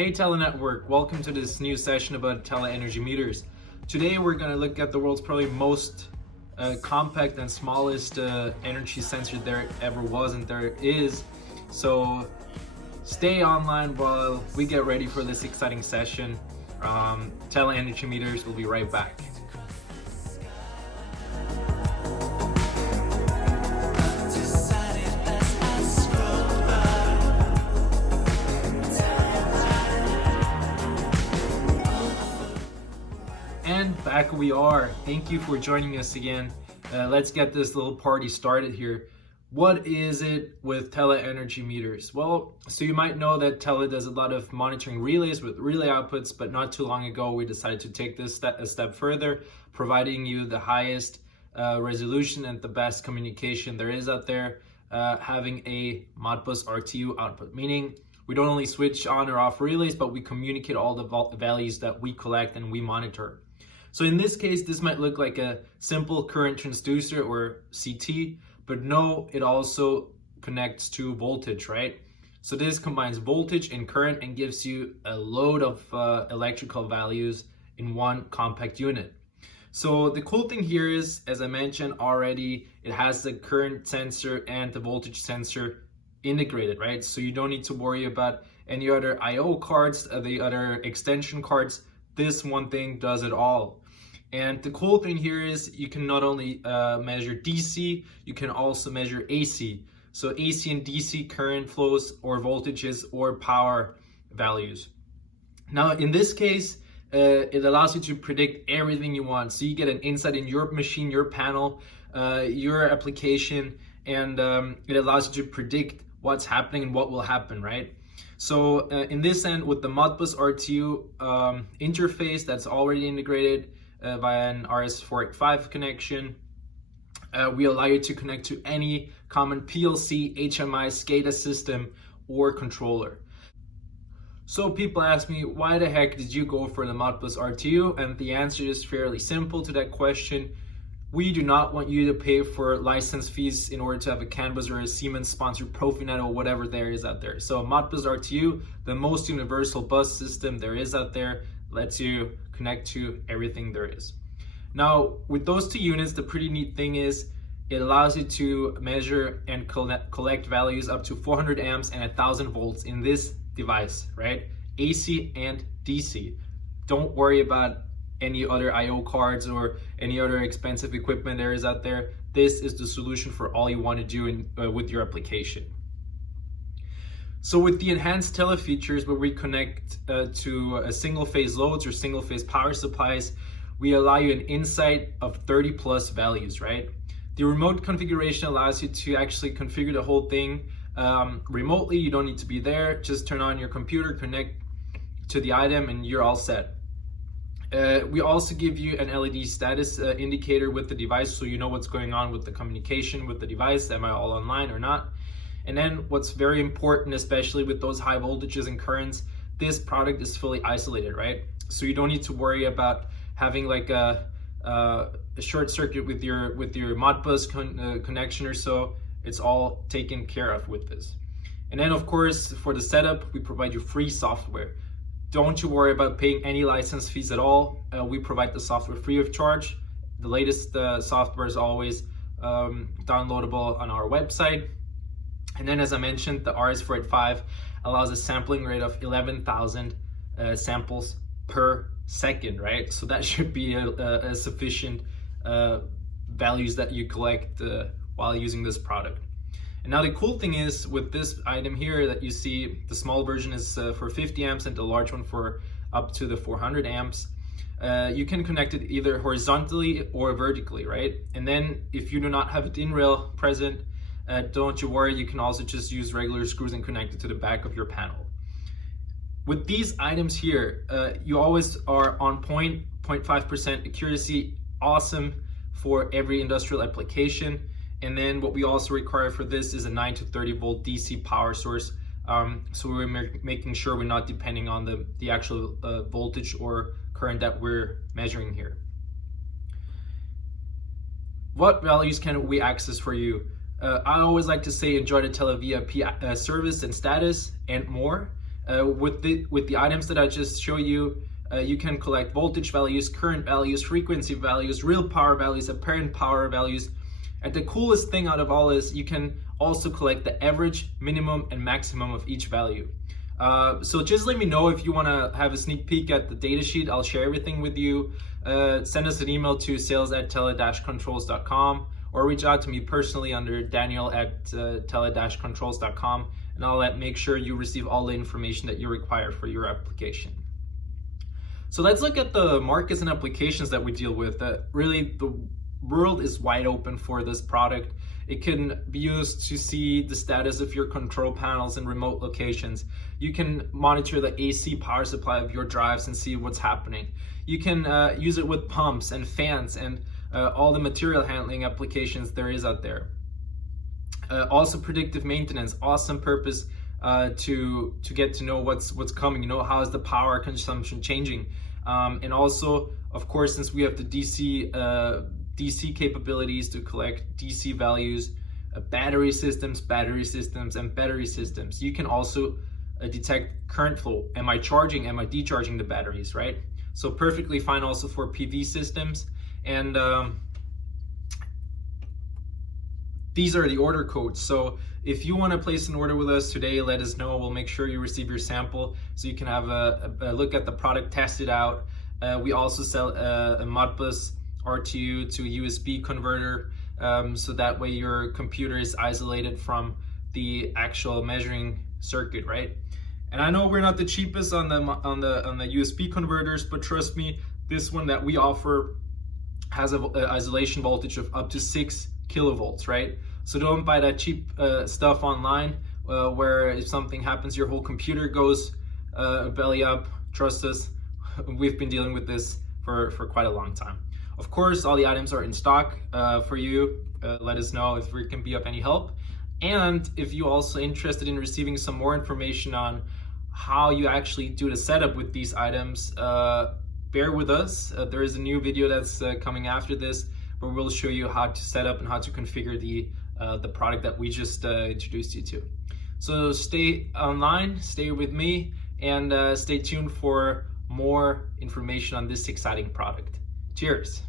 Hey TELE Network, welcome to this new session about TELE energy meters. Today we're going to look at the world's probably most compact and smallest energy sensor there ever was and there is. So stay online while we get ready for this exciting session. TELE energy meters, we'll be right back. And back we are. Thank you for joining us again. Let's get this little party started here. What is it with TELE energy meters? Well, so you might know that TELE does a lot of monitoring relays with relay outputs, but not too long ago we decided to take this a step further, providing you the highest resolution and the best communication there is out there, having a Modbus RTU output, meaning we don't only switch on or off relays, but we communicate all the values that we collect and we monitor. So in this case, this might look like a simple current transducer or CT, but no, it also connects to voltage, right? So this combines voltage and current and gives you a load of electrical values in one compact unit. So the cool thing here is, as I mentioned already, it has the current sensor and the voltage sensor integrated, right? So you don't need to worry about any other IO cards, the other extension cards. This one thing does it all. And the cool thing here is you can not only measure DC, you can also measure AC. So AC and DC current flows or voltages or power values. Now in this case, it allows you to predict everything you want. So you get an insight in your machine, your panel, your application, and it allows you to predict what's happening and what will happen, right? So in this end, with the Modbus RTU interface that's already integrated via an RS485 connection, we allow you to connect to any common PLC, HMI, SCADA system or controller. So people ask me, why the heck did you go for the Modbus RTU? And the answer is fairly simple to that question. We do not want you to pay for license fees in order to have a CAN bus or a Siemens sponsored Profinet or whatever there is out there. So Modbus RTU, the most universal bus system there is out there, lets you connect to everything there is. Now with those two units, the pretty neat thing is it allows you to measure and collect values up to 400 amps and 1000 volts in this device, right? AC and DC. Don't worry about any other IO cards or any other expensive equipment there is out there. This is the solution for all you want to do with your application. So with the enhanced TELE features where we connect to single phase loads or single phase power supplies, we allow you an insight of 30 plus values, right? The remote configuration allows you to actually configure the whole thing remotely. You don't need to be there. Just turn on your computer, connect to the item, and you're all set. We also give you an LED status indicator with the device, so you know what's going on with the communication with the device. Am I all online or not? And then what's very important, especially with those high voltages and currents, this product is fully isolated, right? So you don't need to worry about having like a short circuit with your Modbus connection or so. It's all taken care of with this. And then of course, for the setup, we provide you free software. Don't you worry about paying any license fees at all. We provide the software free of charge. The latest software is always downloadable on our website. And then as I mentioned, the RS485 allows a sampling rate of 11,000 samples per second, right? So that should be a sufficient values that you collect while using this product. And now the cool thing is with this item here that you see, the small version is for 50 amps and the large one for up to the 400 amps. You can connect it either horizontally or vertically, right? And then if you do not have a DIN rail present, don't you worry, you can also just use regular screws and connect it to the back of your panel. With these items here, you always are on point, 0.5% accuracy, awesome for every industrial application. And then what we also require for this is a 9 to 30 volt DC power source. So we're making sure we're not depending on the actual voltage or current that we're measuring here. What values can we access for you? I always like to say enjoy the TELE VIP service and status and more. With the items that I just show you, you can collect voltage values, current values, frequency values, real power values, apparent power values. And the coolest thing out of all is you can also collect the average, minimum, and maximum of each value. So just let me know if you want to have a sneak peek at the datasheet. I'll share everything with you. Send us an email to sales@tele-controls.com or reach out to me personally under daniel@tele-controls.com, and I'll make sure you receive all the information that you require for your application. So let's look at the markets and applications that we deal with. Really, the world is wide open for this product. It can be used to see the status of your control panels in remote locations. You can monitor the AC power supply of your drives and see what's happening. You can use it with pumps and fans and all the material handling applications there is out there. Also predictive maintenance, awesome purpose to get to know what's coming, how is the power consumption changing. And also, of course, since we have the DC capabilities to collect DC values, battery systems, and battery systems. You can also detect current flow. Am I charging? Am I decharging the batteries, right? So perfectly fine also for PV systems. And these are the order codes. So if you want to place an order with us today, let us know. We'll make sure you receive your sample so you can have a look at the product, test it out. We also sell a Modbus RTU to USB converter, so that way your computer is isolated from the actual measuring circuit, right? And I know we're not the cheapest on the USB converters, but trust me, this one that we offer has an isolation voltage of up to 6 kilovolts, right? So don't buy that cheap stuff online where if something happens, your whole computer goes belly up. Trust us, we've been dealing with this for quite a long time. Of course, all the items are in stock for you. Let us know if we can be of any help. And if you're also interested in receiving some more information on how you actually do the setup with these items, bear with us. There is a new video that's coming after this where we'll show you how to set up and how to configure the product that we just introduced you to. So stay online, stay with me, and stay tuned for more information on this exciting product. Cheers.